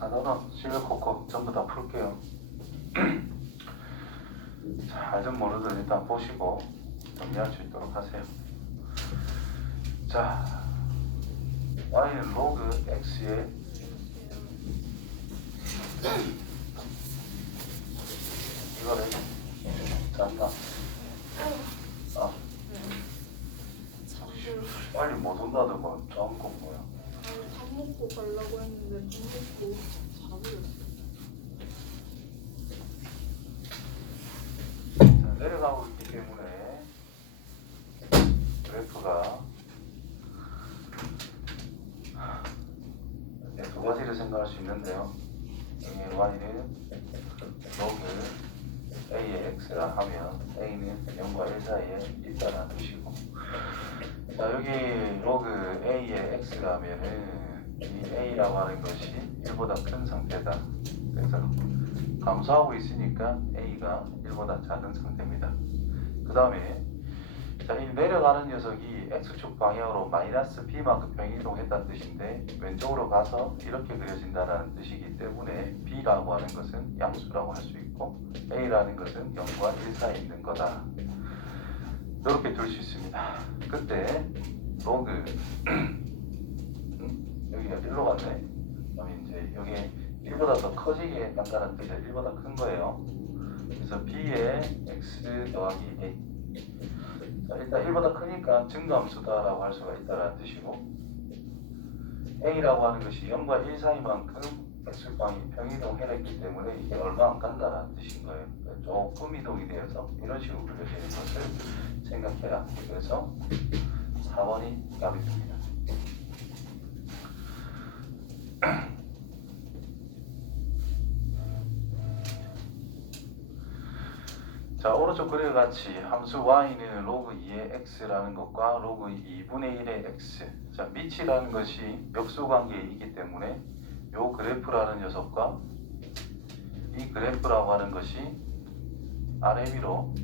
4단원 실력코코 전부 다 풀게요. 잘 좀 모르든 일단 보시고 정리할 수 있도록 하세요. 자, y는 로그 x에 이거를 짠다. 아, 빨리 못 온다더만. 다음 건 뭐야? 아니, 밥 먹고 가려고 했는데 밥 먹고 자버렸어. 자, 내려가고 있기 때문에 그래프가 두 가지를 생각할 수 있는데요. 여기 y는 로그 a의 x라 하면 a는 0과 1 사이에 있다는 뜻이고, 자, 여기 로그 a의 x라 하면은 이 a라고 하는 것이 1보다 큰 상태다. 그래서 감소하고 있으니까 a가 1보다 작은 상태입니다. 그 다음에 자, 이 내려가는 녀석이 x축 방향으로 마이너스 b만큼 평이동했다는 뜻인데 왼쪽으로 가서 이렇게 그려진다는 뜻이기 때문에 b라고 하는 것은 양수라고 할 수 있고 a라는 것은 0과 1 사이에 있는 거다. 이렇게 둘 수 있습니다. 그때 로그 여기가 1로 갔네. 그럼 이제 여기 1보다 더 커지게 간다는 뜻이야. 1보다 큰 거예요. 그래서 b의 x 더하기 a. 자, 일단 1보다 크니까 증감수다라고 할 수가 있다는 뜻이고, a라고 하는 것이 0과 1 사이만큼 x방이 평이동해냈기 때문에 이게 얼마 안 간다는 뜻인 거예요. 조금 이동이 되어서 이런 식으로 그려지는 것을 생각해라. 그래서 4번이 답이 됩니다. 자, 오른쪽 그림과 같이 함수 y는 로그 2의 x라는 것과 로그 2분의 1의 x, 자, 밑이라는 것이 역수관계이기 때문에 요 그래프라는 녀석과 이 그래프라고 하는 것이 아래 위로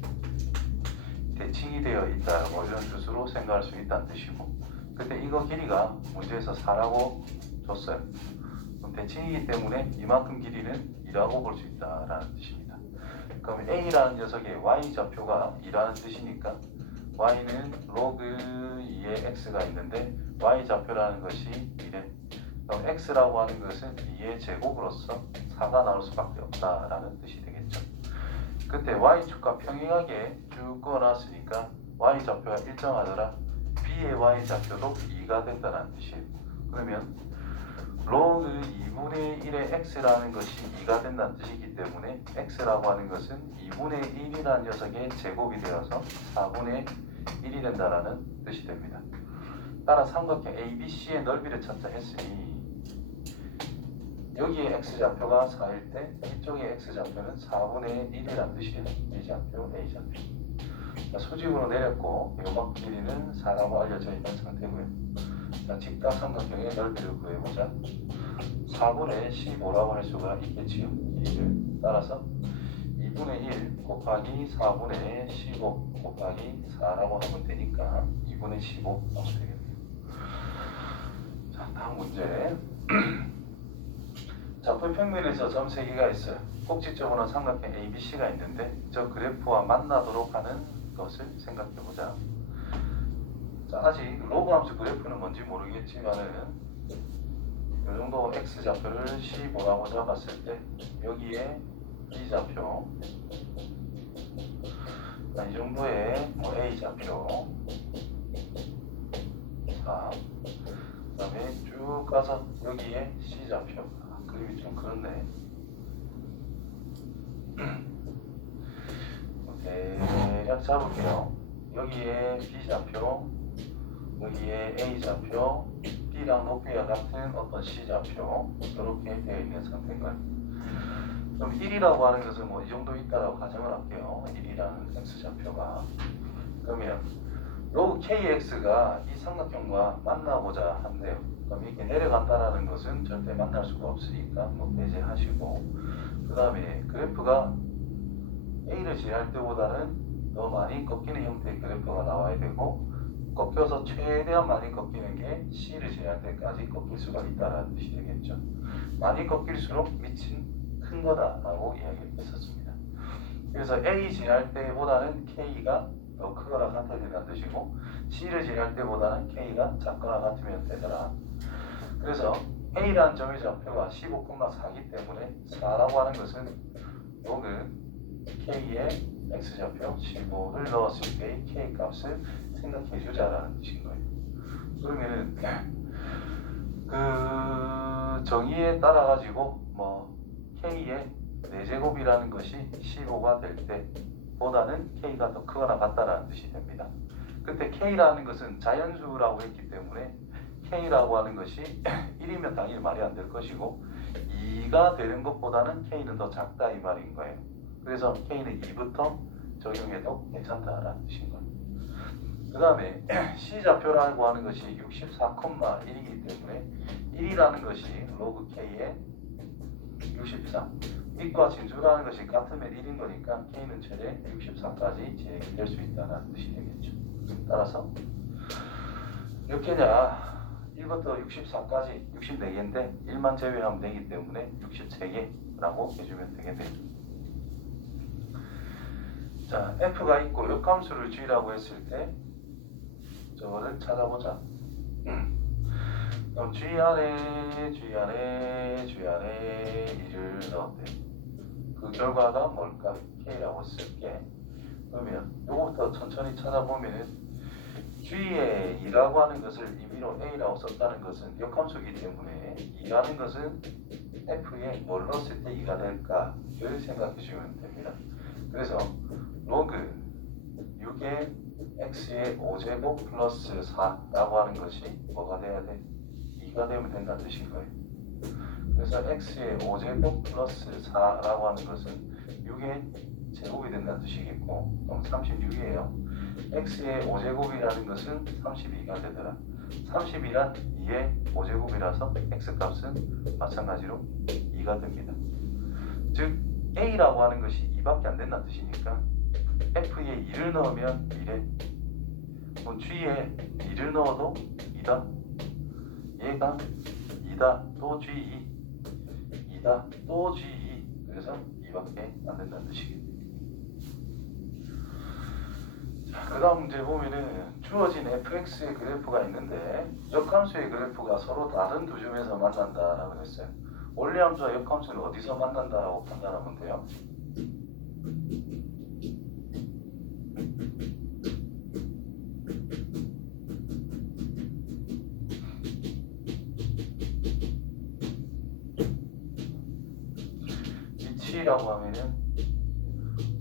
대칭이 되어 있다, 뭐 이런 뜻으로 생각할 수 있다는 뜻이고, 그때 이거 길이가 문제에서 4라고 줬어요. 그럼 대칭이기 때문에 이만큼 길이는 2라고 볼 수 있다라는 뜻입니다. 그럼 a라는 녀석의 y좌표가 2라는 뜻이니까 y는 로그 2의 x가 있는데 y좌표라는 것이 2래. 그럼 x라고 하는 것은 2의 제곱으로서 4가 나올 수밖에 없다라는 뜻이 되겠죠. 그때 y축과 평행하게 쭉 그어놨으니까 y좌표가 일정하더라. b의 y좌표도 2가 된다는 뜻이에요. 그러면 로그 2분의 1의 x라는 것이 2가 된다는 뜻이기 때문에 x라고 하는 것은 2분의 1이라는 녀석의 제곱이 되어서 4분의 1이 된다는 뜻이 됩니다. 따라 삼각형 ABC의 넓이를 찾자 했으니 여기에 x좌표가 4일 때 이쪽의 x좌표는 4분의 1이라는 뜻이에요. B좌표, A좌표. 수직으로 내렸고 요각 길이는 4라고 알려져 있는 상태고요. 자, 직각삼각형의 넓이를 구해보자. 4분의 15라고 할 수가 있겠지요. 길이를 따라서 2분의 1 곱하기 4분의 15 곱하기 4라고 하면 되니까 2분의 15 나오면 되겠네요. 자, 다음 문제. 자, 불평면에서 점 3개가 있어요. 꼭지점으로는 삼각형 ABC가 있는데 저 그래프와 만나도록 하는 것을 생각해보자. 자, 아직 로그 함수 그래프는 뭔지 모르겠지만은 이 정도 x좌표를 15라고 잡았을 때 여기에 b좌표, 이 정도의 뭐 a좌표, 자, 그 다음에 쭉 가서 여기에 c좌표. 그림이 좀 그렇네. 대략 잡을게요. 여기에 b좌표, 여기에 a좌표, b랑 높이가 같은 어떤 c좌표, 이렇게 되어 있는 상태인가요? 그럼 1이라고 하는 것은 뭐 이 정도 있다라고 가정을 할게요. 1이라는 x좌표가. 그러면 로그 kx가 이 삼각형과 만나고자 한대요. 그럼 이렇게 내려간다라는 것은 절대 만날 수가 없으니까 뭐 배제하시고, 그 다음에 그래프가 a를 제할 때보다는 더 많이 꺾이는 형태의 그래프가 나와야 되고, 꺾여서 최대한 많이 꺾이는 게 C를 제할 때까지 꺾일 수가 있다는 뜻이 되겠죠. 많이 꺾일수록 밑은 큰 거다라고 이야기했었습니다. 그래서 A 지날 때보다는 K가 더 크거나 같아야 된다는 뜻이고 C를 지날 때보다는 K가 작거나 같으면 되더라. 그래서 A라는 점의 좌표가 15,4이기 때문에 4라고 하는 것은 로그 K의 X좌표 15를 넣었을 때의 K 값을 생각해 주자라는 뜻인 거예요. 그러면은 그 정의에 따라 가지고 뭐 K의 4제곱이라는 것이 15가 될 때보다는 K가 더 크거나 같다라는 뜻이 됩니다. 그때 K라는 것은 자연수라고 했기 때문에 K라고 하는 것이 1이면 당연히 말이 안 될 것이고 2가 되는 것보다는 K는 더 작다 이 말인 거예요. 그래서 K는 2부터 적용해도 괜찮다라는 뜻인 거예요. 그 다음에 C좌표라고 하는 것이 64,1이기 때문에 1이라는 것이 로그 K의 64 밑과 진수라는 것이 같으면 1인 거니까 K는 최대 64까지 진행이 될 수 있다는 뜻이 되겠죠. 따라서 몇 개냐 1부터 64까지 64개인데 1만 제외하면 되기 때문에 63개라고 해주면 되겠네요. 자, F가 있고 역함수를 G라고 했을 때 저거를 찾아보자. 그럼 G 안에 2를 넣었대. 그 결과가 뭘까? K라고 쓸게. 그러면 요거부터 천천히 찾아보면은 G에 2라고 하는 것을 임의로 A라고 썼다는 것은 역함수이기 때문에 2라는 것은 F에 뭘 넣었을 때 2가 될까를 생각해 주면 됩니다. 그래서 로그 6의 x의 5제곱 플러스 4라고 하는 것이 뭐가 돼야 돼? 2가 되면 된다는 뜻인 거예요. 그래서 x의 5제곱 플러스 4라고 하는 것은 6의 제곱이 된다는 뜻이겠고 그럼 36이에요. x의 5제곱이라는 것은 32가 되더라. 32란 2의 5제곱이라서 x값은 마찬가지로 2가 됩니다. 즉 a라고 하는 것이 2밖에 안 된다는 뜻이니까 f에 2를 넣으면 2래. 그럼 g에 2를 넣어도 2다. 얘가 2다. 또 g2 2다. 또 g2 그래서 2밖에 안 된다는 뜻이겠네요. 그 다음 문제 보면은 주어진 fx의 그래프가 있는데 역함수의 그래프가 서로 다른 두 점에서 만난다라고 했어요. 원리함수와 역함수는 어디서 만난다라고 판단하면 돼요? 위치라고 하면은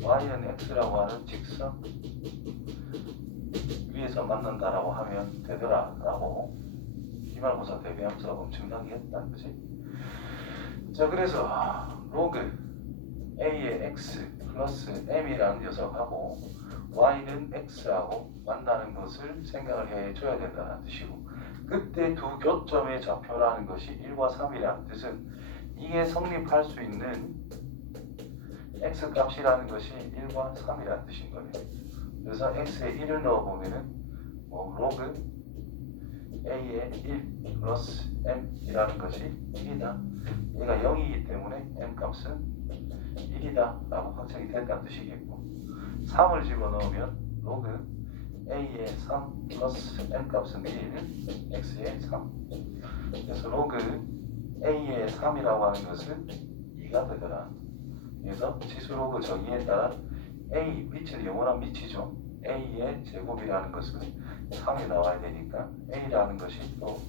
y는 x라고 하는 직선 위에서 만난다라고 하면 되더라 라고 기말고사 대비함수가 엄청나게 했다는 거지. 자 그래서 로그 a의 x 플러스 m이라는 녀석하고 y는 x하고 만나는 것을 생각을 해줘야 된다는 뜻이고 그때 두 교점의 좌표라는 것이 1과 3이라는 뜻은 이게 성립할 수 있는 x값이라는 것이 1과 3이라는 뜻인 거예요. 그래서 x에 1을 넣어보면은 로그 a의 1 플러스 m이라는 것이 1이다. 얘가 0이기 때문에 m값은 1이다 라고 확정이 됐다는 뜻이겠고 3을 집어넣으면 로그 a의 3 플러스 m값은 1 x의 3 그래서 로그 a의 3이라고 하는 것은 2가 되더라. 그래서 지수 로그 정의에 따라 a 밑은 영원한 밑이죠. a의 제곱이라는 것은 3이 나와야 되니까 a라는 것이 또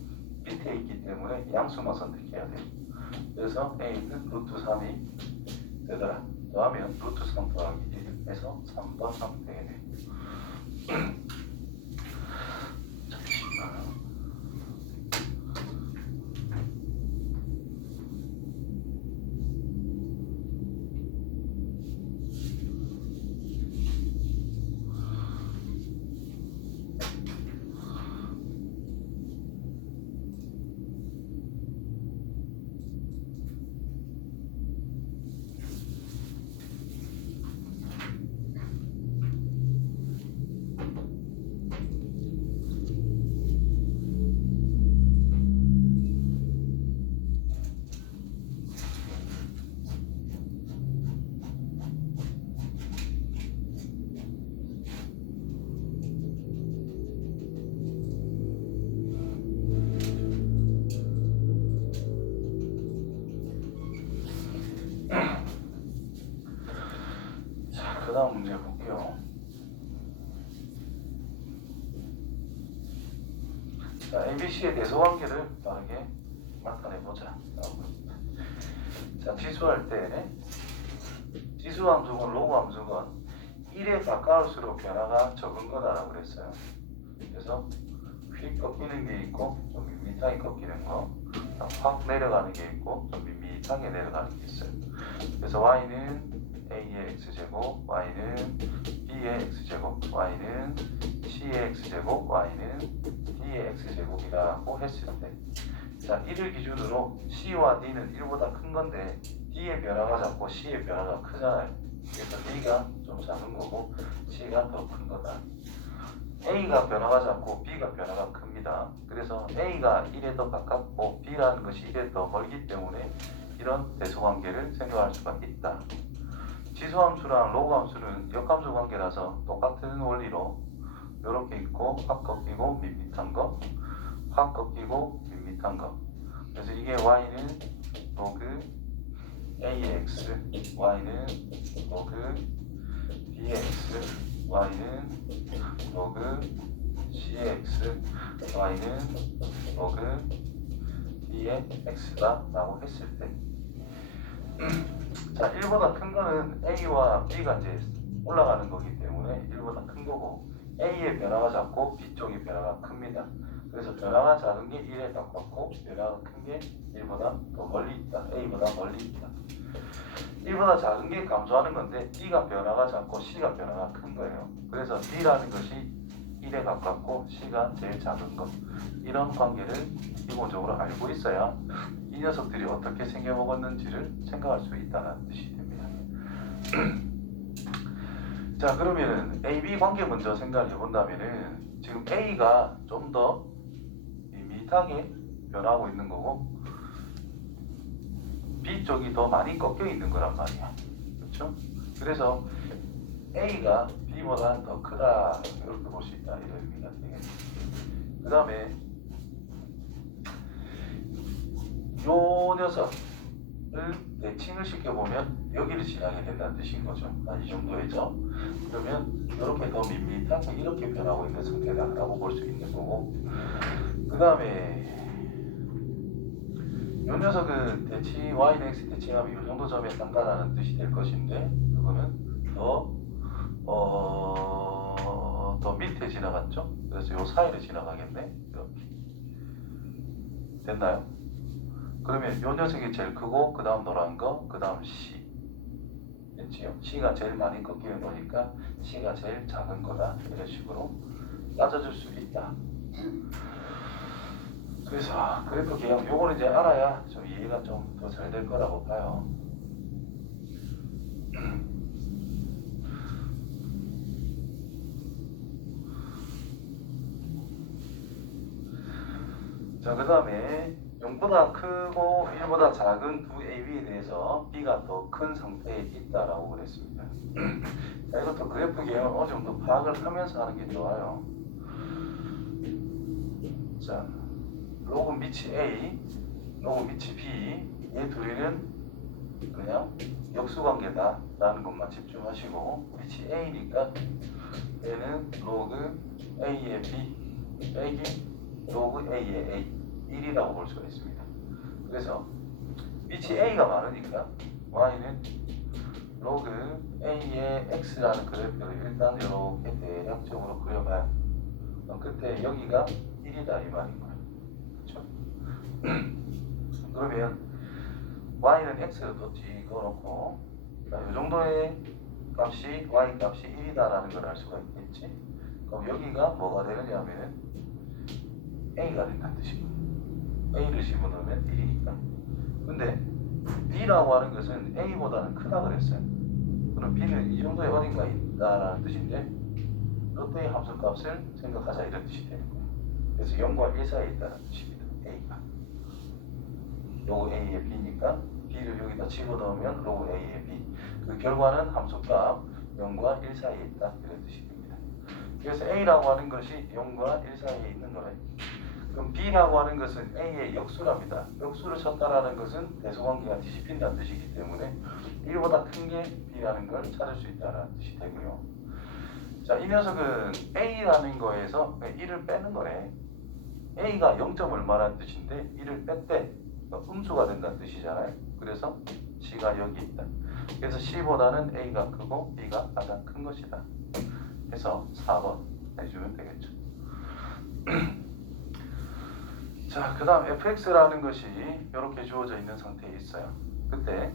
밑에 있기 때문에 양수만 선택해야 돼요. 그래서 a는 루트 3이 되더라. 더하면 루트 3 더하기 1 해서 3번 하면 되겠네요. 잠시만. 그 다음 문제 볼게요. 자, ABC의 대소관계를 빠르게 나타내보자. 자, 지수할 때 지수 함수건 로그 함수건 1에 가까울수록 변화가 적은 거다라고 그랬어요. 그래서 휙 꺾이는 게 있고 좀 밋밋하게 꺾이는 거, 확 내려가는 게 있고 좀 밋밋하게 내려가는 게 있어요. 그래서 y는 a의 x제곱, y는 b의 x제곱, y는 c의 x제곱, y는 d의 x제곱이라고 했을 때, 자, 1을 기준으로 c와 d는 1보다 큰 건데 d의 변화가 작고 c의 변화가 크잖아요. 그래서 d가 좀 작은 거고 c가 더 큰 거다. A가 변화가 작고 B가 변화가 큽니다. 그래서 A가 1에 더 가깝고 B라는 것이 1에 더 멀기 때문에 이런 대소관계를 생각할 수가 있다. 지수함수랑 로그함수는 역함수 관계라서 똑같은 원리로 이렇게 있고 확 꺾이고 밋밋한 거, 확 꺾이고 밋밋한 거. 그래서 이게 y는 로그 a의 x, y는 로그 b의 x, y는 로그 c의 x, y는 로그 d의 x다 라고 했을 때, 자, 1보다 큰 거는 a와 b가 이제 올라가는 거기 때문에 1보다 큰 거고, a의 변화가 작고 b 쪽의 변화가 큽니다. 그래서 변화가 작은 게 1에 가깝고 변화가 큰 게 1보다 더 멀리 있다. a보다 멀리 있다. 1보다 작은 게 감소하는 건데 D가 변화가 작고 C가 변화가 큰 거예요. 그래서 D라는 것이 1에 가깝고 C가 제일 작은 것, 이런 관계를 기본적으로 알고 있어야 이 녀석들이 어떻게 생겨먹었는지를 생각할 수 있다는 뜻이 됩니다. 자, 그러면은 AB 관계 먼저 생각해 본다면은 지금 A가 좀 더 밋밋하게 변하고 있는 거고 B 쪽이 더 많이 꺾여 있는 거란 말이야. 그렇죠? 그래서 A가 B보다 더 크다, 이렇게 볼 수 있다, 이런 의미가 되겠네. 그 다음에 요 녀석을 대칭을 시켜보면 여기를 지나게 된다는 뜻인 거죠. 이 정도이죠. 그러면 이렇게 더 밋밋하게 이렇게 변하고 있는 상태다라고 볼 수 있는 거고, 그 다음에 이 녀석은 대칭 y는 x 대칭하면 이 정도 점에 간다라는 뜻이 될 것인데, 그거는 더 밑에 지나갔죠. 그래서 이 사이를 지나가겠네. 이렇게 됐나요? 그러면 이 녀석이 제일 크고 그 다음 노란 거, 그 다음 C 됐지요? C가 제일 많이 꺾이는 거니까 C가 제일 작은 거다, 이런 식으로 따져줄 수 있다. 그래서 그래프 개형 요거는 이제 알아야 좀 이해가 좀 더 잘 될 거라고 봐요. 자, 그 다음에 0보다 크고 1보다 작은 두 AB에 대해서 B가 더 큰 상태에 있다라고 그랬습니다. 자, 이것도 그래프 개형을 어느 정도 파악을 하면서 하는 게 좋아요. 자, 로그 밑이 A, 로그 밑이 B, 이 둘이는 그냥 역수관계다 라는 것만 집중하시고, 밑이 A니까 얘는 로그 A의 B 빼기 로그 A의 A 1이라고 볼 수가 있습니다. 그래서 밑이 A가 많으니까 Y는 로그 A의 X라는 그래프를 일단 이렇게 대략적으로 그려봐요. 그때 여기가 1이다 이 말인 거예요. 그렇죠? 그러면 Y는 X를 또 찍어놓고, 이 정도의 값이 Y 값이 1이다라는 걸 알 수가 있겠지. 그럼 여기가 뭐가 되느냐 하면은 A가 된다는 뜻이고, A를 집어넣으면 1이니까. 근데 B라고 하는 것은 A보다는 크다 그랬어요. 그럼 B는 이 정도의 어딘가 있다라는 뜻인데, 롯데의 함수값을 생각하자, 이런 뜻이 되는 거예요. 그래서 0과 1 사이에 있다는 뜻입니다. A가 로그 A의 B니까 B를 여기다 집어넣으면 로그 A의 B, 그 결과는 함수값 0과 1 사이에 있다, 이런 뜻이 됩니다. 그래서 A라고 하는 것이 0과 1 사이에 있는 거래. 그럼 B라고 하는 것은 A의 역수랍니다. 역수를 쳤다라는 것은 대소관계가 뒤집힌다는 뜻이기 때문에 1보다 큰 게 B라는 걸 찾을 수 있다는 뜻이 되고요. 자, 이 녀석은 A라는 거에서 1을 빼는 거네. A가 0. 얼마라는 뜻인데 1을 뺐대. 음수가 된다는 뜻이잖아요. 그래서 C가 여기 있다. 그래서 C보다는 A가 크고 B가 가장 큰 것이다. 그래서 4번 해주면 되겠죠. 자, 그 다음 fx라는 것이 이렇게 주어져 있는 상태에 있어요. 그때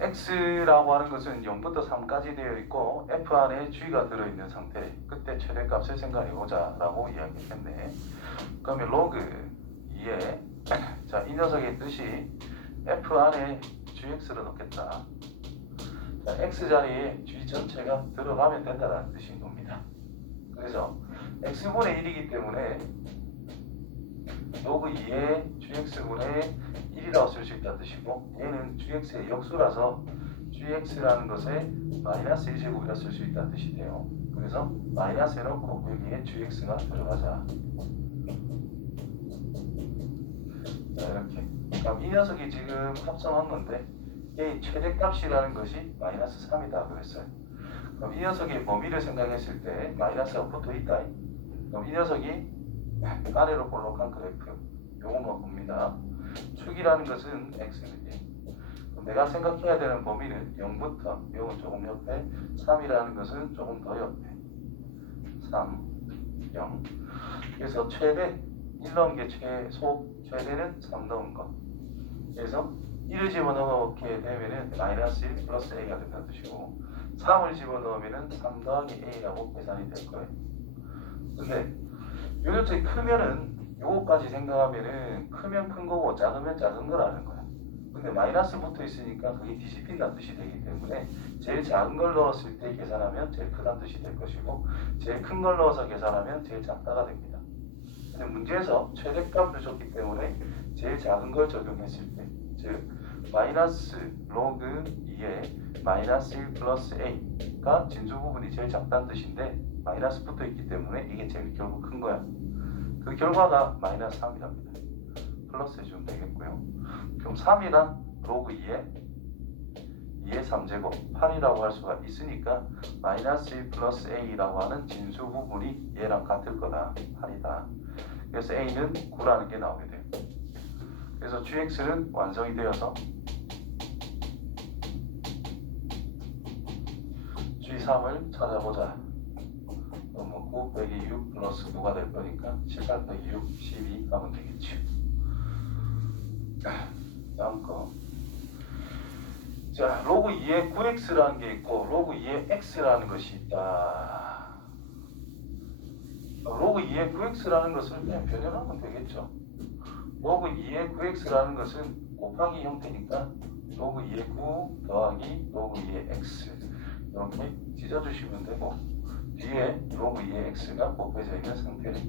x라고 하는 것은 0부터 3까지 되어 있고 f 안에 g가 들어있는 상태. 그때 최대값을 생각해보자 라고 이야기했네. 그러면 로그 2에 자, 이 녀석의 뜻이 f 안에 gx를 넣겠다. 자, x 자리에 g 전체가 들어가면 된다는 뜻인 겁니다. 그래서 x분의 1이기 때문에 로그 2에 gx분의 1이라고 쓸 수 있다는 뜻이고, 얘는 gx의 역수라서 gx라는 것에 마이너스 1제곱이라 쓸 수 있다는 뜻이 돼요. 그래서 마이너스 해놓고 여기에 gx가 들어가자. 자, 이렇게. 그럼 이 녀석이 지금 합성한 건데 얘의 최대값이라는 것이 마이너스 3이다 그랬어요. 그럼 이 녀석의 범위를 생각했을 때 마이너스가 붙어 있다. 그럼 이 녀석이 아래로 볼록한 그래프 요것만 봅니다. 축이라는 것은 x이지. 내가 생각해야 되는 범위는 0부터 요건 조금 옆에 3이라는 것은 조금 더 옆에 3, 0. 그래서 최대 1 넣은 게 최소, 최대는 3 넣은 거. 그래서 1을 집어넣게 되면은 마이너스 1 플러스 a가 된다는 뜻이고 3을 집어넣으면은 3 더하기 a라고 계산이 될 거예요. 근데 요 녀석이 크면은 요거까지 생각하면은 크면 큰 거고 작으면 작은 거라는 거야. 근데 마이너스 붙어 있으니까 그게 뒤집힌다는 뜻이 되기 때문에 제일 작은 걸 넣었을 때 계산하면 제일 크다는 뜻이 될 것이고 제일 큰 걸 넣어서 계산하면 제일 작다가 됩니다. 근데 문제에서 최대값을 줬기 때문에 제일 작은 걸 적용했을 때, 즉 마이너스 로그 2에 마이너스 1 플러스 a가 진수 부분이 제일 작다는 뜻인데 마이너스 붙어 있기 때문에 이게 제일 결국 큰 거야. 그 결과가 마이너스 3이랍니다. 플러스 해주면 되겠고요. 그럼 3이란 로그 2의 3제곱 8이라고 할 수가 있으니까 마이너스 1 플러스 a라고 하는 진수 부분이 얘랑 같을 거다. 8이다. 그래서 a는 9라는 게 나오게 돼요. 그래서 gx는 완성이 되어서 g3을 찾아보자. 그럼 9 빼기 6 플러스 9가 될 거니까 7, 8 빼기 6, 12 하면 되겠죠. 다음 거. 자, 로그 2에 9x라는 게 있고 로그 2에 x라는 것이 있다. 로그 2에 9x라는 것을 그냥 변형하면 되겠죠. 로그 2에 9x라는 것은 곱하기 형태니까 로그 2에 9 더하기 로그 2에 x 이렇게 찢어주시면 되고 뒤에 로그 2의 x가 곱해져 있는 상태를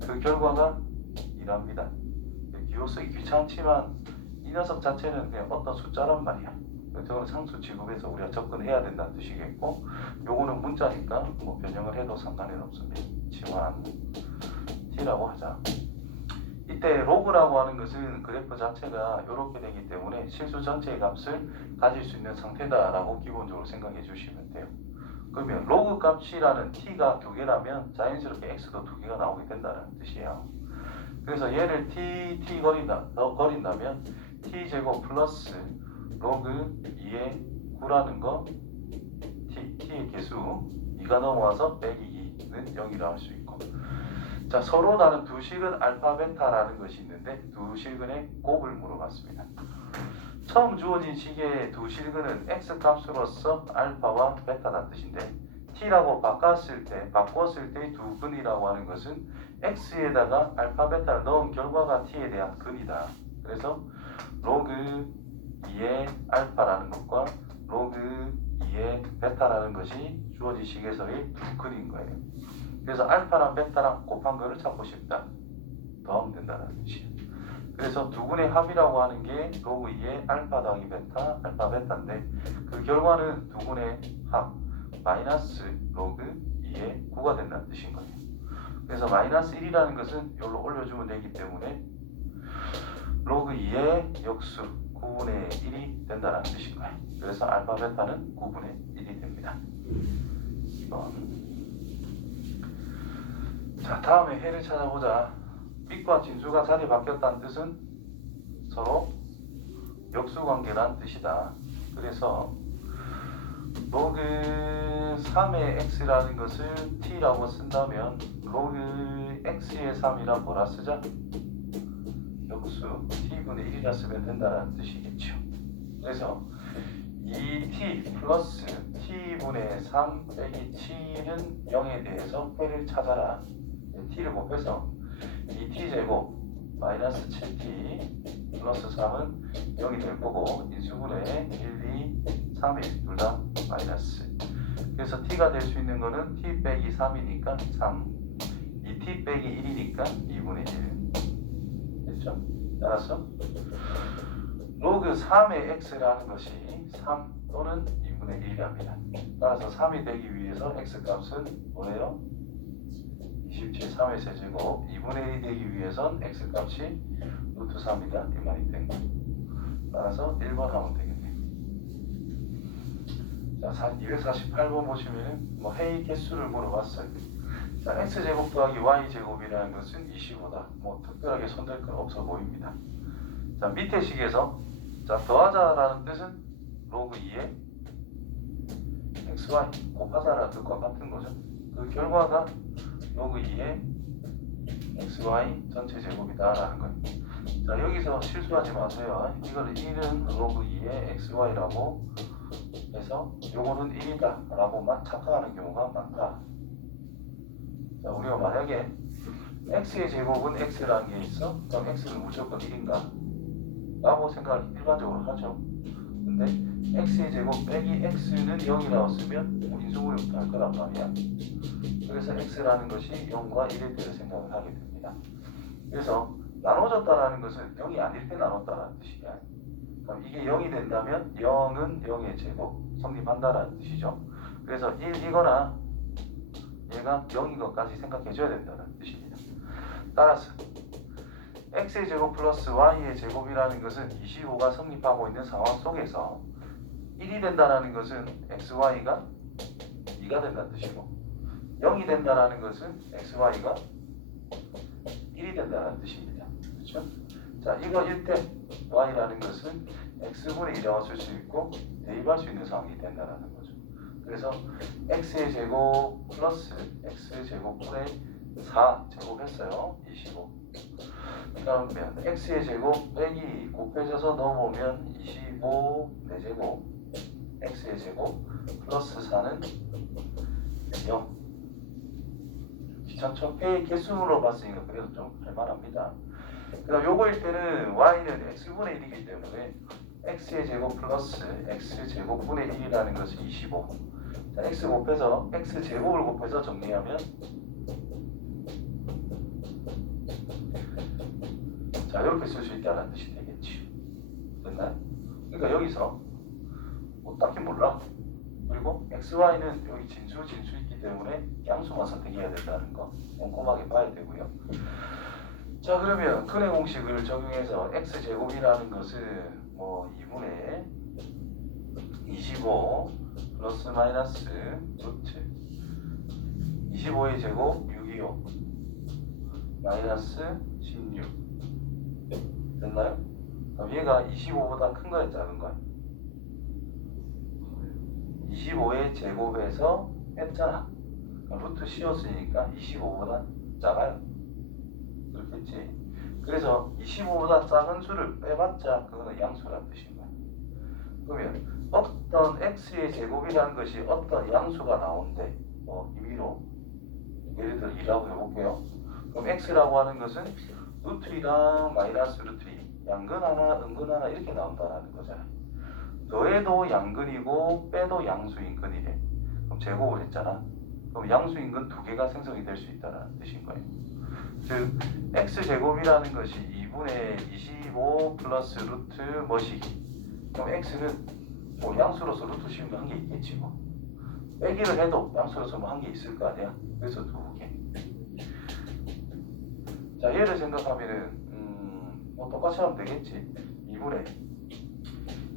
그 결과가 이랍니다. 기호 쓰기 귀찮지만 이 녀석 자체는 그냥 어떤 숫자란 말이야. 저는 상수 지급에서 우리가 접근해야 된다는 뜻이겠고 요거는 문자니까 뭐 변형을 해도 상관은 없습니다. 지원 t라고 하자. 이때 로그라고 하는 것은 그래프 자체가 이렇게 되기 때문에 실수 전체의 값을 가질 수 있는 상태다라고 기본적으로 생각해 주시면 돼요. 그러면 로그 값이라는 t가 2개라면 자연스럽게 x도 2개가 나오게 된다는 뜻이에요. 그래서 얘를 t 거린다면 t제곱 플러스 로그 2의 9라는 거 t의 개수 2가 넘어와서 빼기 2는 0이라 할 수 있고 자 서로 다른 두 실근 알파 베타라는 것이 있는데 두 실근의 곱을 물어봤습니다. 처음 주어진 식의 두 실근은 x 값으로서 알파와 베타라는 뜻인데 t라고 바꿨을 때 두 근이라고 하는 것은 x에다가 알파 베타를 넣은 결과가 t에 대한 근이다. 그래서 로그 2의 알파라는 것과 로그 2의 베타라는 것이 주어진 식에서의 두 근인 거예요. 그래서 알파랑 베타랑 곱한 거를 찾고 싶다. 더하면 된다는 뜻이에요. 그래서 두 근의 합이라고 하는 게 로그 2의 알파 더하기 베타, 알파 베타인데 그 결과는 두 근의 합 마이너스 로그 2의 9가 된다는 뜻인 거예요. 그래서 마이너스 1이라는 것은 여기로 올려주면 되기 때문에 로그 2의 역수 9분의 1이 된다는 뜻인 거예요. 그래서 알파 베타는 9분의 1이 됩니다. 2번. 자, 다음에 해를 찾아보자. 밑과 진수가 자리 바뀌었다는 뜻은 서로 역수관계란 뜻이다. 그래서 로그 3의 x라는 것을 t라고 쓴다면 로그 x의 3이란 뭐라 쓰자? 역수 t분의 1이라 쓰면 된다는 뜻이겠죠. 그래서 2t 플러스 t분의 3 빼기 7은 0에 대해서 해를 찾아라. t를 곱해서 2t제곱 마이너스 7t 플러스 3은 0이 될 거고 인수분해 1, 2, 3, 1 둘 다 마이너스. 그래서 t가 될 수 있는 거는 t 빼기 3이니까 3, 2t 빼기 1이니까 2분의 1 됐죠? 따라서 로그 3의 x라는 것이 3 또는 2분의 1이랍니다. 따라서 3이 되기 위해서 x값은 뭐예요? 27, 3의 세제곱 2분의 1이 되기 위해선 x값이 루트 3이다 이 말이 된 거예요. 따라서 1번 하면 되겠네요. 자, 248번 보시면 뭐 회의 개수를 물어봤어요. 자, x제곱 더하기 y제곱이라는 것은 25다. 뭐 특별하게 손댈 건 없어 보입니다. 자, 밑에 식에서 자, 더하자라는 뜻은 로그 2에 xy 곱하자라는 뜻과 같은 거죠. 그 결과가 로그 2의 xy 전체 제곱이다라는 거예요. 자, 여기서 실수하지 마세요. 이거를 1은 로그 2의 xy라고 해서 요거는 1이다 라고만 착각하는 경우가 많다. 자, 우리가 만약에 x의 제곱은 x라는 게 있어? 그럼 x는 무조건 1인가? 라고 생각을 일반적으로 하죠. 근데 x의 제곱 빼기 x는 0이 나왔으면 인수분해부터 할 거란 말이야. 그래서 x라는 것이 0과 1일 때를 생각을 하게 됩니다. 그래서 나눠졌다라는 것은 0이 아닐 때 나눴다라는 뜻이야. 그럼 이게 0이 된다면 0은 0의 제곱 성립한다라는 뜻이죠. 그래서 1이거나 얘가 0인 것까지 생각해줘야 된다는 뜻입니다. 따라서 x의 제곱 플러스 y의 제곱이라는 것은 25가 성립하고 있는 상황 속에서 1이 된다는 것은 xy가 2가 된다는 뜻이고 0이 된다는 것은 xy가 1이 된다는 뜻입니다. 그렇죠? 자, 이거 1대 y라는 것은 x분의 1이라고 쓸 수 있고 대입할 수 있는 상황이 된다는 거죠. 그래서 x의 제곱 플러스 x의 제곱분의 4 제곱했어요. 25. 그러면 x의 제곱 빼기 곱해져서 넣어보면 25 4제곱 x의 제곱 플러스 4는 0. 귀찮죠? 회의 개수로 봤으니까 그래도 좀 할만합니다. 그럼 요거일 때는 y는 x분의 1이기 때문에 x의 제곱 플러스 x 제곱분의 1이라는 것이 25. 자, x 곱해서 x 제곱을 곱해서 정리하면 자, 이렇게 쓸 수 있다는 뜻이 되겠지. 됐나요? 그러니까 여기서 뭐 딱히 몰라. 그리고 xy는 여기 진수 있기 때문에 양수만 선택해야 된다는 거 꼼꼼하게 봐야 되고요. 자, 그러면 근의 공식을 적용해서 x제곱이라는 것은 뭐 2분의 25 플러스 마이너스 루트 25의 제곱 625 마이너스 16 됐나요? 그럼 얘가 25보다 큰 거야 작은 거야? 25의 제곱에서 뺐잖아. 루트 씌웠으니까 25보다 작아요. 그렇겠지. 그래서 25보다 작은 수를 빼봤자 그거는 양수라는 뜻인 거야. 그러면 어떤 x의 제곱이라는 것이 어떤 양수가 나온대. 임의로 예를 들어 2라고 해볼게요. 그럼 x라고 하는 것은 루트 2랑 마이너스 루트 2 양근 하나 음근 하나 이렇게 나온다는 거잖아. 더해도 양근이고 빼도 양수인근이래. 그럼 제곱을 했잖아. 그럼 양수인근 두 개가 생성이 될 수 있다는 뜻인 거예요. 즉 x제곱이라는 것이 2분의 25 플러스 루트 뭐시기. 그럼 x는 뭐 양수로서 루트 씌운 거 한 개 있겠지 뭐. 빼기를 해도 양수로서 뭐 한 개 있을 거 아니야. 그래서 두 개. 자, 얘를 생각하면은 뭐 똑같이 하면 되겠지. 2분의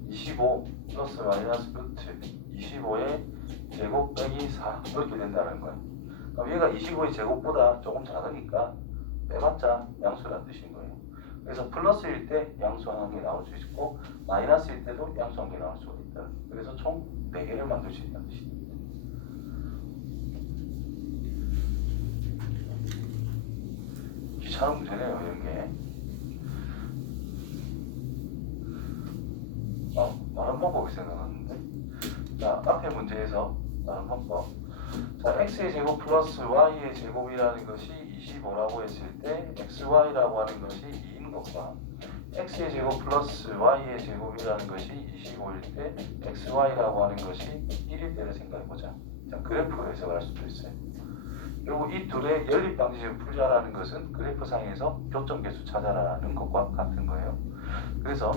25 플러스 마이너스 루트 25의 제곱 빼기 4 이렇게 된다는 거야. 그럼 얘가 25의 제곱보다 조금 작으니까 빼봤자 양수란 뜻인 거예요. 그래서 플러스일 때 양수 한 개 나올 수 있고 마이너스일 때도 양수 한 개 나올 수가 있다. 그래서 총 4개를 만들 수 있다는 뜻입니다. 귀찮은 문제네요, 이런 게. 다른 방법이 생각났는데. 자, 앞에 문제에서 다른 방법. 자, x의 제곱 플러스 y의 제곱이라는 것이 25라고 했을 때 xy라고 하는 것이 2인 것과 x의 제곱 플러스 y의 제곱이라는 것이 25일 때 xy라고 하는 것이 1일 때를 생각해보자. 자, 그래프로 해석할 수도 있어요. 그리고 이 둘의 연립 방정식을 풀자라는 것은 그래프상에서 교점계수 찾아라는 것과 같은 거예요. 그래서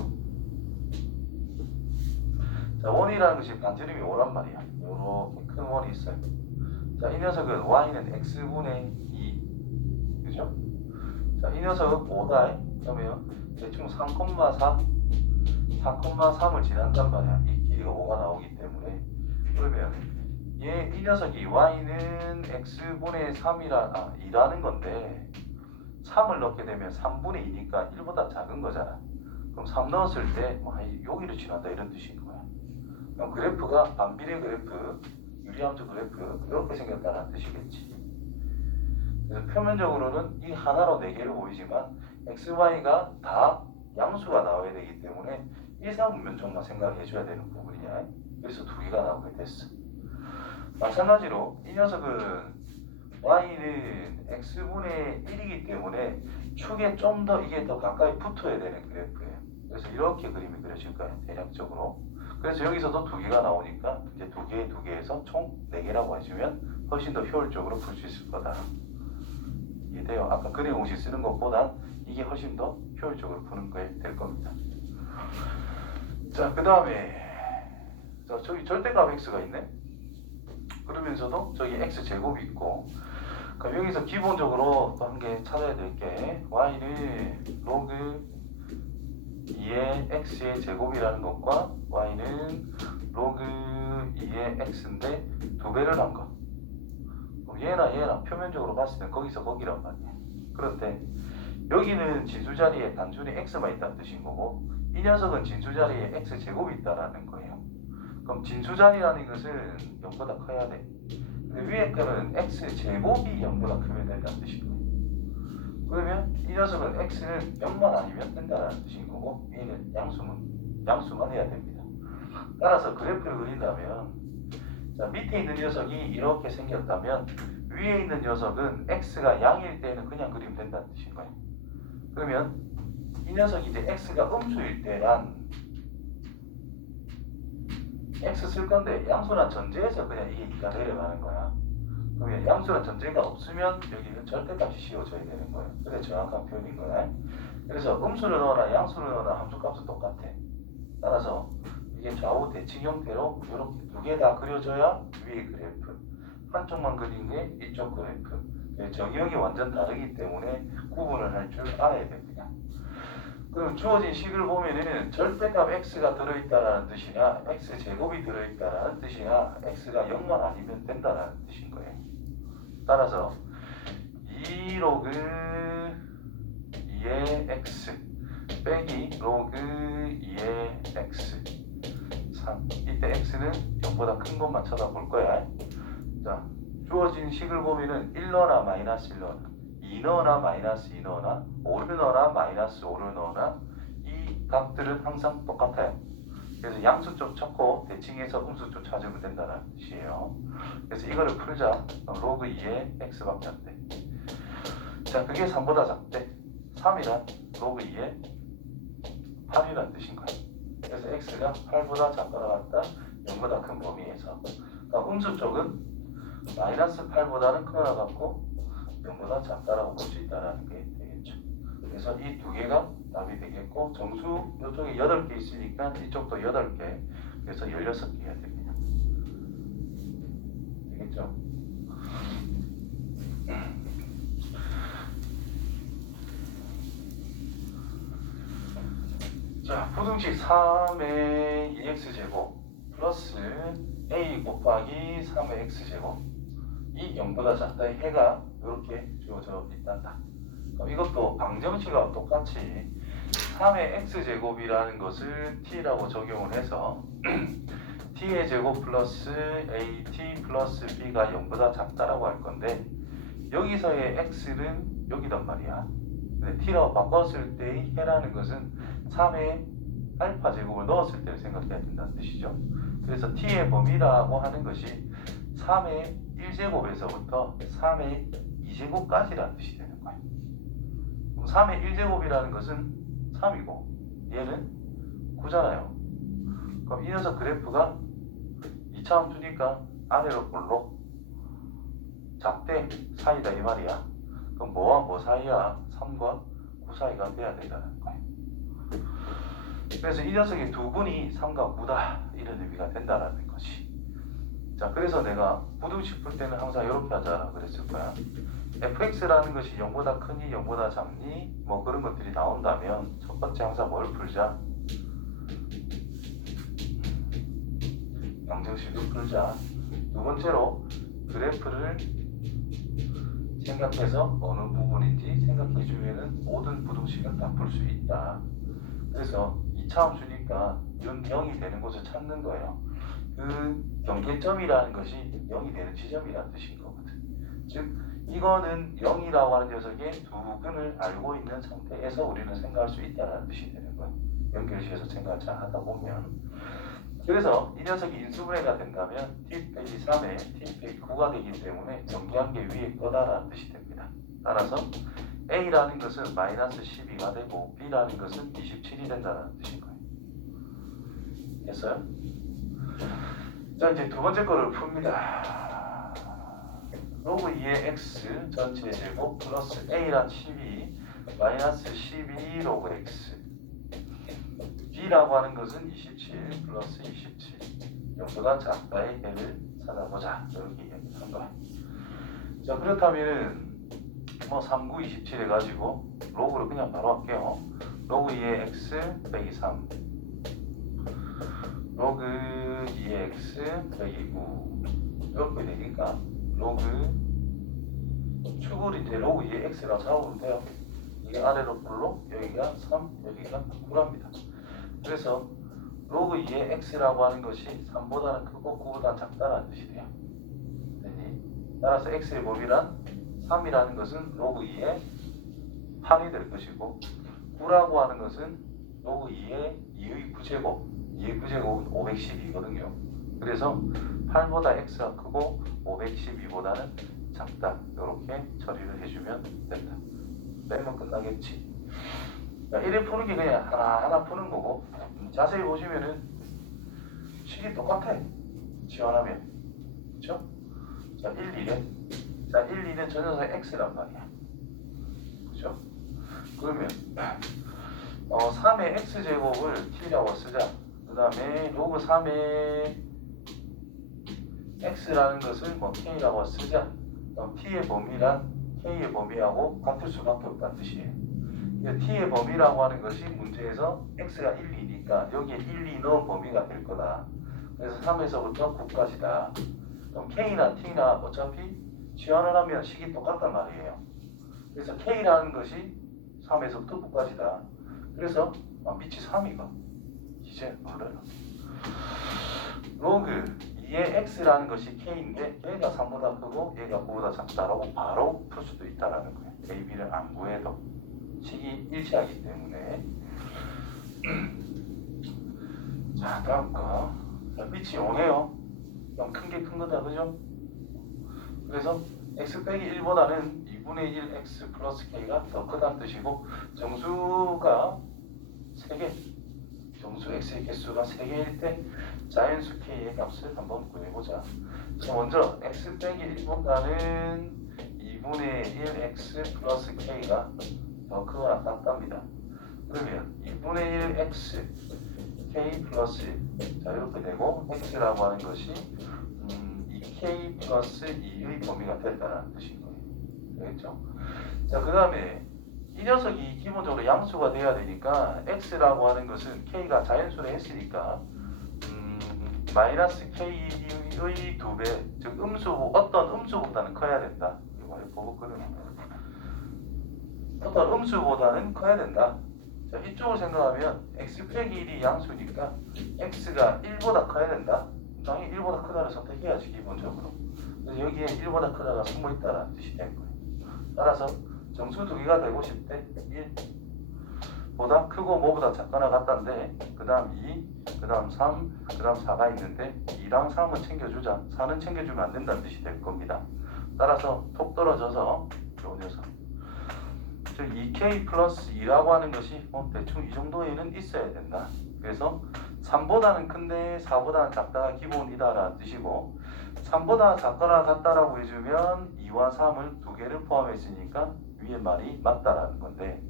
자, 원이라는 것이 반지름이 5란 말이야. 이렇게 큰 원이 있어요. 자, 이 녀석은 y는 x분의 2. 그죠? 자, 이 녀석은 5다. 그러면 대충 3,4, 4,3을 지난단 말이야. 이 길이가 5가 나오기 때문에. 그러면 이 녀석이 y는 x분의 2라는 건데 3을 넣게 되면 3분의 2니까 1보다 작은 거잖아. 그럼 3 넣었을 때 여기를 지난다 이런 뜻인 거야. 그럼 그래프가 반비례 그래프, 유리함수 그래프 이렇게 생겼다는 뜻이겠지. 그래서 표면적으로는 이 하나로 4개를 보이지만 x, y가 다 양수가 나와야 되기 때문에 1, 4분면적만 생각해 줘야 되는 부분이야. 그래서 2개가 나오게 됐어. 마찬가지로 이 녀석은 y는 x분의 1이기 때문에 축에 좀 더 이게 더 가까이 붙어야 되는 그래프예요. 그래서 이렇게 그림이 그려질 거예요. 대략적으로. 그래서 여기서도 2개가 나오니까 이제 2개에서 총 4개라고 해주면 훨씬 더 효율적으로 풀 수 있을 거다. 이해돼요? 아까 그림 공식 쓰는 것보다 이게 훨씬 더 효율적으로 푸는 게 될 겁니다. 자, 그 다음에 저기 절대값 x가 있네. 그러면서도 저기 x제곱이 있고, 그럼 여기서 기본적으로 또 한 개 찾아야 될 게 y는 로그 2의 x의 제곱이라는 것과 y는 로그 2의 x인데 2배를 한 것. 그럼 얘나 표면적으로 봤을 땐 거기서 거기란 말이야. 그런데 여기는 진수자리에 단순히 x만 있다는 뜻인 거고 이 녀석은 진수자리에 x제곱이 있다는 거예요. 그럼 진수자리라는 것은 0보다 커야 돼. 근데 위에 거는 x제곱이 0보다 크면 된다는 뜻인 거예요. 그러면 이 녀석은 x는 0만 아니면 된다는 뜻인 거고 얘는 양수만 해야 됩니다. 따라서 그래프를 그린다면 자, 밑에 있는 녀석이 이렇게 생겼다면 위에 있는 녀석은 x가 양일 때는 그냥 그리면 된다는 뜻인 거예요. 그러면 이 녀석이 이제 x가 음수일 때란 x 쓸 건데 양수란 전제에서 그냥 이게 2가 내려가는 거야. 그러면 양수란 전제가 없으면 여기는 절대값이 씌워져야 되는 거예요. 그게 정확한 표현인 거야. 그래서 음수를 넣어라 양수를 넣어라 함수값은 똑같아. 따라서 이게 좌우 대칭 형태로 이렇게 2개 다 그려져야 위의 그래프, 한쪽만 그린 게 이쪽 그래프. 정의역이 완전 다르기 때문에 구분을 할 줄 알아야 됩니다. 그럼 주어진 식을 보면은 절대값 x가 들어있다라는 뜻이나 x제곱이 들어있다라는 뜻이나 x가 0만 아니면 된다라는 뜻인 거예요. 따라서 2 로그 2의 x 빼기 로그 2의 x 3. 이때 x는 0보다 큰 것만 쳐다볼 거야. 자, 주어진 식을 보면은 1 넣어나 마이너스 1 넣어나 2 넣어나 마이너스 2 넣어나 5를 넣어나 마이너스 5를 넣어나 이 값들은 항상 똑같아요. 그래서 양수 쪽 찾고 대칭해서 음수 쪽 찾으면 된다는 뜻이에요. 그래서 이거를 풀자. 로그 2의 x밖에 안 돼. 자, 그게 3보다 작대. 3이란 로그 2의 8이란 뜻인 거야. 그래서 x가 8보다 작거나 같다. 0보다 큰 범위에서. 그러니까 음수 쪽은 마이너스 8보다는 크거나 같고 0보다 작다라고 볼 수 있다는 게 되겠죠. 그래서 이 2개가 답이 되겠고 정수 이쪽에 8개 있으니까 이쪽도 8개. 그래서 16개 해야 됩니다. 되겠죠? 자, 부등식 3의 2x제곱 플러스 a 곱하기 3의 x제곱 이 0보다 작다의 해가 이렇게 주어져 있단다. 그럼 이것도 방정식과 똑같이 3의 x제곱이라는 것을 t라고 적용을 해서 t의 제곱 플러스 at 플러스 b가 0보다 작다라고 할 건데 여기서의 x는 여기단 말이야. 근데 t라고 바꿨을 때의 해라는 것은 3의 알파 제곱을 넣었을 때를 생각해야 된다는 뜻이죠. 그래서 t의 범위라고 하는 것이 3의 1제곱에서부터 3의 2제곱까지라는 뜻이 되는 거예요. 그럼 3의 1제곱이라는 것은 3이고 얘는 9잖아요. 그럼 이 녀석 그래프가 2차원 주니까 아래로 볼록 작대 사이다 이 말이야. 그럼 뭐와 뭐 사이야? 3과 9 사이가 돼야 된다는 거예요. 그래서 이 녀석이 두 분이 3과 9다 이런 의미가 된다는 것이. 자, 그래서 내가 부등식 풀 때는 항상 이렇게 하자 그랬을 거야. fx라는 것이 0보다 크니 0보다 작니 뭐 그런 것들이 나온다면 첫 번째 항상 뭘 풀자? 방정식을 풀자. 두 번째로 그래프를 생각해서 어느 부분인지 생각해 주면은 모든 부등식은 다 풀 수 있다. 그래서 2차원 주니까 0이 되는 곳을 찾는 거예요. 그 경계점이라는 것이 0이 되는 지점이라는 뜻인 거거든. 즉 이거는 0이라고 하는 녀석의 두 근을 알고 있는 상태에서 우리는 생각할 수 있다는 뜻이 되는 거예요. 연결식에서 생각을 잘 하다 보면. 그래서 이 녀석이 인수분해가 된다면 t 빼기 3에 t 빼기 9가 되기 때문에 정기한 게 위에 거다라는 뜻이 됩니다. 따라서 a라는 것은 마이너스 12가 되고 b라는 것은 27이 된다는 뜻인 거예요. 됐어요? 자, 이제 두 번째 거를 풉니다. 로그 2의 x 전체 제곱 플러스 a란 12 마이너스 12 로그 x b라고 하는 것은 27 플러스 27 0보다 작다의 해를 찾아보자 이렇게 얘기한 거야. 자, 그렇다면은 뭐 39, 27 해가지고 로그를 그냥 바로 할게요. 로그 2의 x 빼기 3 로그 2의 x 빼기 9 이렇게 되니까 로그 축을 이제 로그 2의 x라고 잡으면 돼요. 이게 아래로 볼록 여기가 3 여기가 9랍니다. 그래서 로그 2의 x라고 하는 것이 3보다는 크고 9보다 작다는 뜻이 돼요. 따라서 x의 범위란 3이라는 것은 로그 2의 8이 될 것이고 9라고 하는 것은 로그 2의 2의 9제곱 2의 9제곱은 512거든요. 그래서 8보다 x가 크고 512보다는 작다. 이렇게 처리를 해주면 된다. 빼면 끝나겠지. 자, 1에 푸는 게 그냥 하나하나 푸는 거고 자세히 보시면은 식이 똑같아. 지원하면. 그쵸? 자, 1, 2는 자, 1, 2는 저 녀석 x란 말이야. 그죠? 그러면 3의 x제곱을 t라고 쓰자. 그 다음에 로그 3의 x라는 것을 뭐 k라고 쓰자. 그럼 t의 범위란 k의 범위하고 같을 수밖에 없다는 뜻이에요. t의 범위라고 하는 것이 문제에서 x가 1, 2니까 여기에 1, 2 넣은 범위가 될 거다. 그래서 3에서부터 9까지다. 그럼 k나 t나 어차피 지원을 하면 식이 똑같단 말이에요. 그래서 k라는 것이 3에서부터 9까지다. 그래서 밑이 3이가 이제 알아요. 로그 2의 x라는 것이 k인데 얘가 3보다 크고 얘가 9보다 작다라고 바로 풀 수도 있다라는 거예요. a, b를 안 구해도 식이 일치하기 때문에. 자, 다음 거. 자, 밑이 5네요. 그럼 큰 게 큰 거다, 그죠? 그래서 x 빼기 1보다는 2분의 1 x 플러스 k가 더 크다는 뜻이고 정수가 3개 정수 x의 개수가 3개일 때 자연수 k의 값을 한번 구해보자. 자, 먼저 x 빼기 1보다는 2분의 1 x 플러스 k가 더 크거나 같답니다. 그러면 2분의 1 x k 플러스 자 이렇게 되고 x라고 하는 것이 2k 플러스 2의 범위가 됐다는 뜻인 거예요. 되겠죠? 자, 그 다음에 이 녀석이 기본적으로 양수가 돼야 되니까 x라고 하는 것은 k가 자연수로 했으니까 마이너스 k의 2배, 즉 어떤 음수보다는 커야 된다. 이거 보고 그러면 어떤 음수보다는 커야 된다. 자, 이쪽을 생각하면 x 빼기 1이 양수니까 x가 1보다 커야 된다. 당연히 1보다 크다를 선택해야지 기본적으로. 그래서 여기에 1보다 크다가 숨어있다는 뜻이 된 거예요. 따라서 정수 두 개가 되고 싶대. 1보다 크고 뭐보다 작거나 같다인데 그 다음 2, 그 다음 3, 그 다음 4가 있는데 2랑 3은 챙겨주자. 4는 챙겨주면 안 된다는 뜻이 될 겁니다. 따라서 톡 떨어져서 요 녀석 즉 2k 플러스 2라고 하는 것이 대충 이 정도에는 있어야 된다. 그래서 3보다는 큰데 4보다는 작다가 기본이다라는 뜻이고 3보다 작거나 같다라고 해주면 2와 3을 두 개를 포함했으니까 위에 말이 맞다라는 건데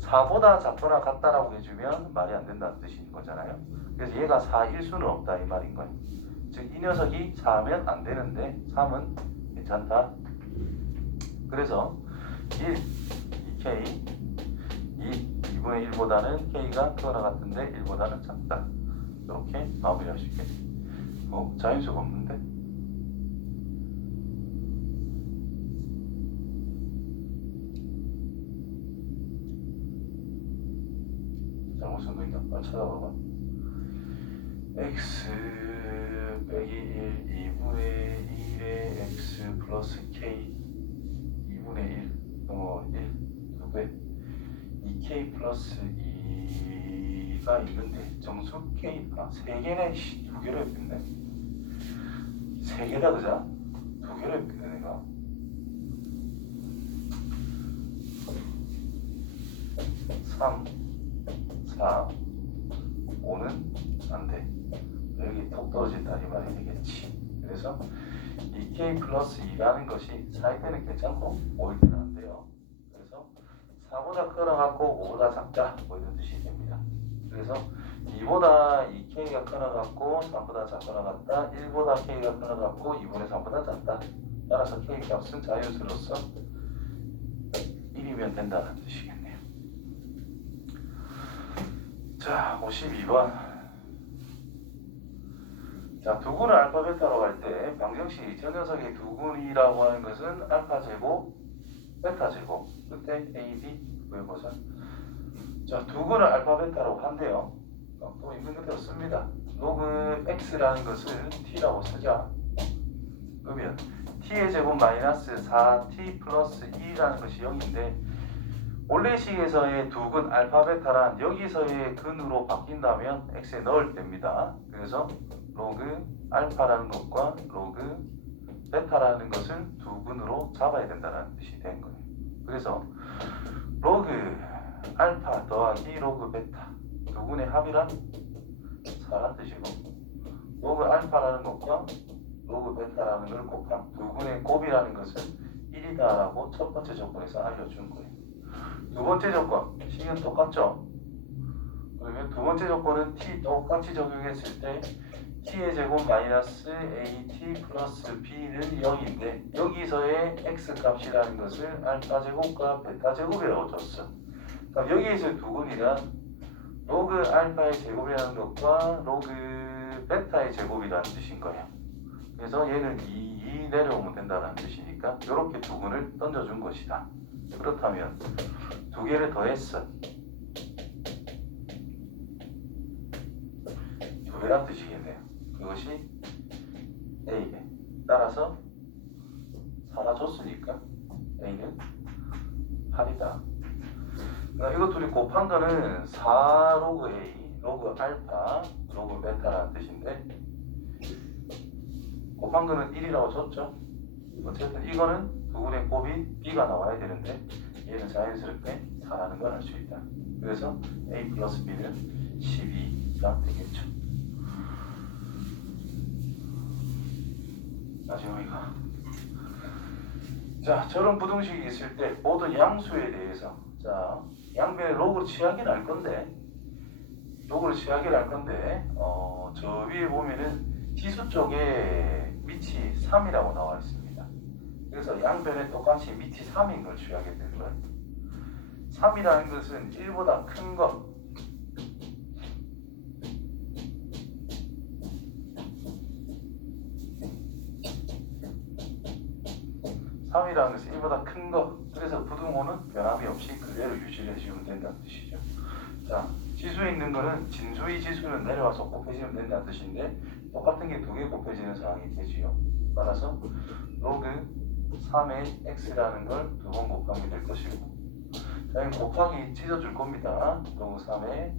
4보다 작거나 같다라고 해주면 말이 안 된다는 뜻인 거잖아요. 그래서 얘가 4일 수는 없다 이 말인 거예요. 즉 이 녀석이 4면 안 되는데 3은 괜찮다. 그래서 1, 2k 2분의 1보다는 k가 크거나 같은데 1보다는 작다. 이렇게 마무리할 수 있겠네요. 자연수가 없는데? 잘못 쓴 거 있나? 빨리 찾아봐봐. x 빼기 1 2분의 1의 x 플러스 k 2분의 1 1 2배 2k 플러스 2가 있는데 정수 k 3개네. 2개로 했겠네. 3개다 그자? 2개로 했겠네 내가. 3 4 5는 안돼. 여기 톡 떨어진다 이 말이 되겠지. 그래서 2k 플러스 2라는 것이 4일 때는 괜찮고 5일 때는 안 돼요. 그래서 4보다 크거나 같고 5보다 작다 뭐 이런 뜻이 됩니다. 그래서 2보다 2k가 크거나 같고 3보다 작거나 같다. 1보다 k가 크거나 같고 2분의 3보다 작다. 따라서 k 값은 자연수로서 1이면 된다는 뜻이겠네요. 자, 52번. 자, 두근을 알파 베타로 할 때 방정식 저 녀석의 두근이라고 하는 것은 알파 제곱 베타 제곱 그때 a, b 구해보자. 자, 두근을 알파 베타로 한대요. 또 있는 그대로 씁니다. 로그 x라는 것을 t라고 쓰자. 그러면 t의 제곱 마이너스 4t 플러스 2라는 것이 0인데 원래식에서의 두근 알파 베타란 여기서의 근으로 바뀐다면 x에 넣을 때입니다. 그래서 로그 알파라는 것과 로그 베타라는 것을 두근으로 잡아야 된다는 뜻이 된 거예요. 그래서 로그 알파 더하기 로그 베타 두근의 합이란 4란 뜻이고 로그 알파라는 것과 로그 베타라는 걸 곱한 두근의 곱이라는 것은 1이다라고 첫 번째 조건에서 알려준 거예요. 두 번째 조건 식은 똑같죠? 그러면 두 번째 조건은 t 똑같이 적용했을 때 t의 제곱 마이너스 at 플러스 b는 0인데 여기서의 x 값이라는 것을 알파 제곱과 베타 제곱이라고 줬어. 그럼 여기에서 두근이란 로그 알파의 제곱이라는 것과 로그 베타의 제곱이라는 뜻인 거예요. 그래서 얘는 2 내려오면 된다는 뜻이니까 이렇게 두근을 던져준 것이다. 그렇다면 두 개를 더했어. 두 배란 뜻이겠네요. 그것이 A배. 따라서 4가 줬으니까 A는 8이다. 이거 둘이 곱한 거는 4 로그 A, 로그 알파, 로그 베타라는 뜻인데 곱한 거는 1이라고 줬죠. 어쨌든 이거는 두근의 곱이 B가 나와야 되는데 얘는 자연스럽게 4라는 걸 알 수 있다. 그래서 A 플러스 B는 12가 되겠죠. 마지막이가. 자, 저런 부등식이 있을 때 모든 양수에 대해서 자, 양변의 로그를 취하긴 할 건데 저 위에 보면은 지수 쪽에 밑이 3이라고 나와 있습니다. 그래서 양변에 똑같이 밑이 3인 걸 취하게 될 거예요. 3이라는 것은 1보다 큰 것. 3이라는 것은 1보다 큰 것. 그래서 부등호는 변함이 없이 그대로 유지를 해주면 된다는 뜻이죠. 자, 지수에 있는 거는 진수의 지수는 내려와서 곱해지면 된다는 뜻인데 똑같은 게 두 개 곱해지는 상황이 되지요. 따라서 로그 3의 x라는 걸 두 번 곱하게 될 것이고, 자, 이 곱하기 찢어줄 겁니다. 로그 3의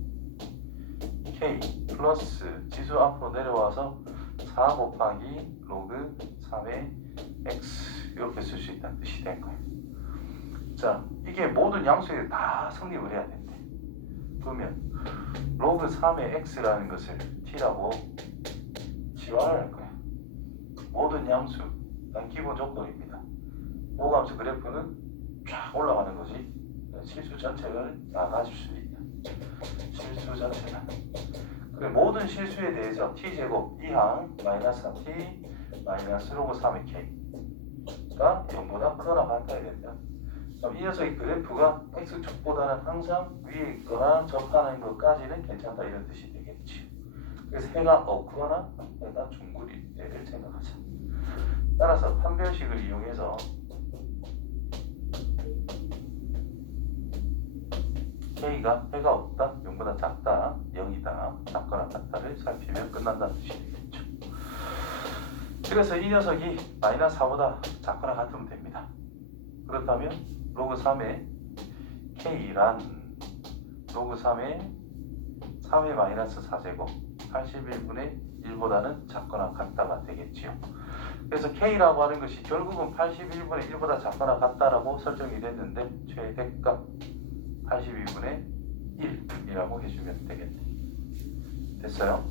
k 플러스 지수 앞으로 내려와서 4 곱하기 로그 3의 x 이렇게 쓸 수 있다는 뜻이 된 거예요. 자, 이게 모든 양수에 다 성립을 해야 된대. 그러면 로그 3의 x라는 것을 t라고 지원할 거야. 모든 양수, 난 기본 조건입니다. 오감수 그래프는 쫙 올라가는 거지. 실수 전체를 다 가질 수 있다. 실수 전체다. 그래, 모든 실수에 대해서 t제곱 이항 마이너스 4t 마이너스 로그 3의 k가 0보다 크거나 같아야 된다. 그럼 이 녀석의 그래프가 x축보다는 항상 위에 있거나 접하는 것까지는 괜찮다 이런 뜻이 되겠지. 그래서 해가 없거나 해가 중굴일 때를 생각하자. 따라서 판별식을 이용해서 k가 해가 없다, 0보다 작다, 0이다, 작거나 같다를 살피면 끝난다는 뜻이 되겠죠. 그래서 이 녀석이 마이너스 4보다 작거나 같으면 됩니다. 그렇다면 로그 3의 k란 로그 3의 3의 마이너스 4제곱 81분의 1보다는 작거나 같다가 되겠지요. 그래서 k라고 하는 것이 결국은 81분의 1보다 작거나 같다라고 설정이 됐는데 최대값 82분의 1이라고 해주면 되겠네. 됐어요?